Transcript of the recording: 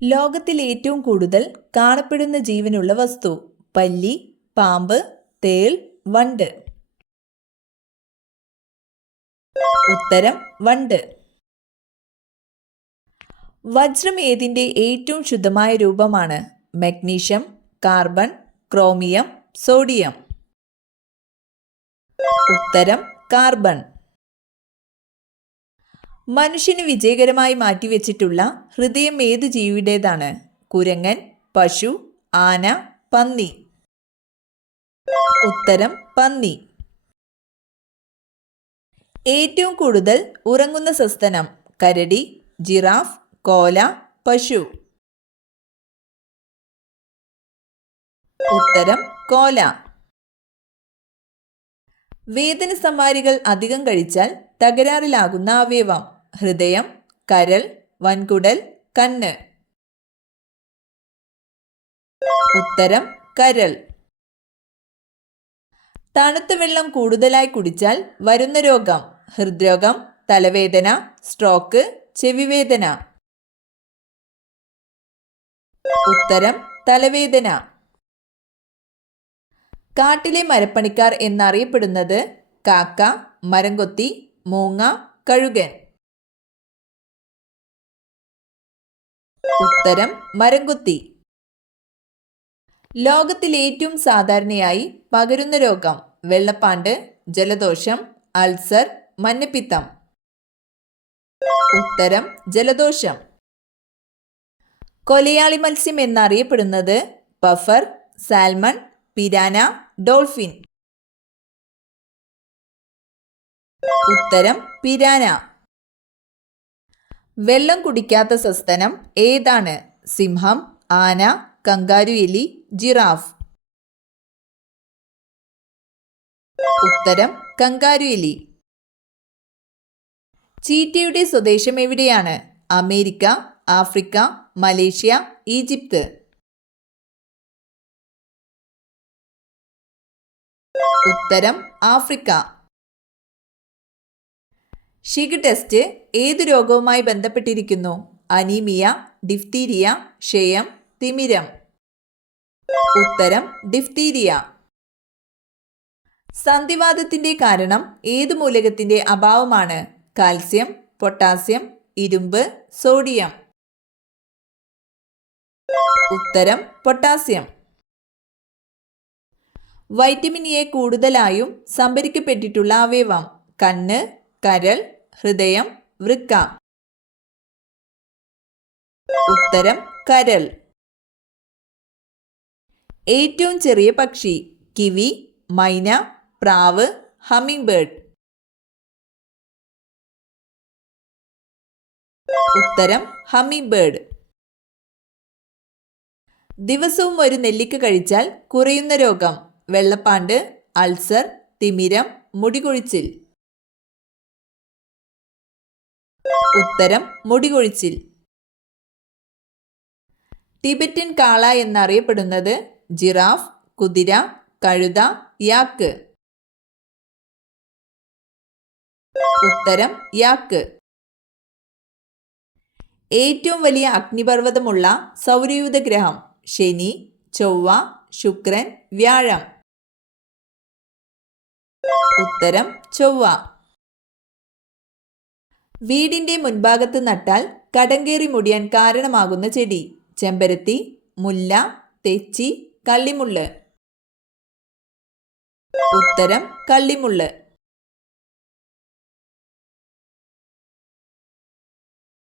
ലോകത്തിൽ ഏറ്റവും കൂടുതൽ കാണപ്പെടുന്ന ജീവനുള്ള വസ്തു: പല്ലി, പാമ്പ്, തേൾ, വണ്ട്. ഉത്തരം വണ്ട്. വജ്രം ഏതിന്റെ ഏറ്റവും ശുദ്ധമായ രൂപമാണ്? Magnesium, carbon, chromium, sodium. ഉത്തരം കാർബൺ. മനുഷ്യന് വിജയകരമായി മാറ്റിവെച്ചിട്ടുള്ള ഹൃദയം ഏത് ജീവിയുടേതാണ്? കുരങ്ങൻ, പശു, ആന, പന്നി. ഉത്തരം പന്നി. ഏറ്റവും കൂടുതൽ ഉറങ്ങുന്ന സസ്തനം: കരടി, ജിറാഫ്, കോല, പശു. ഉത്തരം കോല. വേദന സംഹാരികൾ അധികം കഴിച്ചാൽ തകരാറിലാകുന്ന അവയവം: ഹൃദയം, കരൾ, വൻകുടൽ, കണ്ണ്. ഉത്തരം കരൾ. തണുത്ത വെള്ളം കൂടുതലായി കുടിച്ചാൽ വരുന്ന രോഗം: ഹൃദ്രോഗം, തലവേദന, സ്ട്രോക്ക്, ചെവിവേദന. ഉത്തരം തലവേദന. കാട്ടിലെ മരപ്പണിക്കാർ എന്നറിയപ്പെടുന്നത്: കാക്ക, മരംകൊത്തി, മൂങ്ങ, കഴുകൻ. ഉത്തരം മരംകൊത്തി. ലോകത്തിൽ ഏറ്റവും സാധാരണയായി പകരുന്ന രോഗം: വെള്ളപ്പാണ്ട്, ജലദോഷം, അൾസർ, മഞ്ഞപ്പിത്തം. ഉത്തരം ജലദോഷം. കൊലയാളി മത്സ്യം എന്നറിയപ്പെടുന്നത്: പഫർ, സാൽമൺ, പിരാന, ഡോൾഫിൻ. ഉത്തരം പിരാന. വെള്ളം കുടിക്കാത്ത സസ്തനം ഏതാണ്? സിംഹം, ആന, കങ്കാരു എലി, ജിറാഫ്. ഉത്തരം കങ്കാരു എലി. ചീറ്റയുടെ സ്വദേശം എവിടെയാണ്? America, Africa, Malaysia, Egypt. ഉത്തരം ആഫ്രിക്ക. ഷിഗ് ടെസ്റ്റ് ഏതു രോഗവുമായി ബന്ധപ്പെട്ടിരിക്കുന്നു? അനീമിയ, ഡിഫ്തീരിയ, ക്ഷയം, തിമിരം. ഉത്തരം ഡിഫ്തീരിയ. സന്ധിവാതത്തിന്റെ കാരണം ഏതു മൂലകത്തിന്റെ അഭാവമാണ്? കാൽസ്യം, പൊട്ടാസ്യം, ഇരുമ്പ്, സോഡിയം. ഉത്തരം പൊട്ടാസ്യം. വൈറ്റമിൻ എ കൂടുതലായും സംഭരിക്കപ്പെട്ടിട്ടുള്ള അവയവം: കണ്ണ്, കരൾ, ഹൃദയം, വൃക്ക. ഉത്തരം കരൾ. ഏറ്റവും ചെറിയ പക്ഷി: കിവി, മൈന, പ്രാവ്, ഹമ്മിങ് ബേർഡ്. ഉത്തരം ഹമ്മിങ് ബേർഡ്. ദിവസവും ഒരു നെല്ലിക്ക കഴിച്ചാൽ കുറയുന്ന രോഗം: വെള്ളപ്പാണ്ട്, അൾസർ, തിമിരം, മുടികൊഴിച്ചിൽ. ഉത്തരം മുടികൊഴിച്ചിൽ. ടിബറ്റൻ കാള എന്നറിയപ്പെടുന്നത്: ജിറാഫ്, കുതിര, കഴുത, യാക്ക്. ഉത്തരം യാക്ക്. ഏറ്റവും വലിയ അഗ്നിപർവ്വതമുള്ള സൗരയൂഥ ഗ്രഹം: ശനി, ചൊവ്വ, ശുക്രൻ, വ്യാഴം. ഉത്തരം ചൊവ്വ. വീടിന്റെ മുൻഭാഗത്ത് നട്ടാൽ കടങ്കേറി മുടിയാൻ കാരണമാകുന്ന ചെടി: ചെമ്പരത്തി, മുല്ല, തെച്ചി, കള്ളിമുള്ള്. ഉത്തരം കള്ളിമുള്ള്.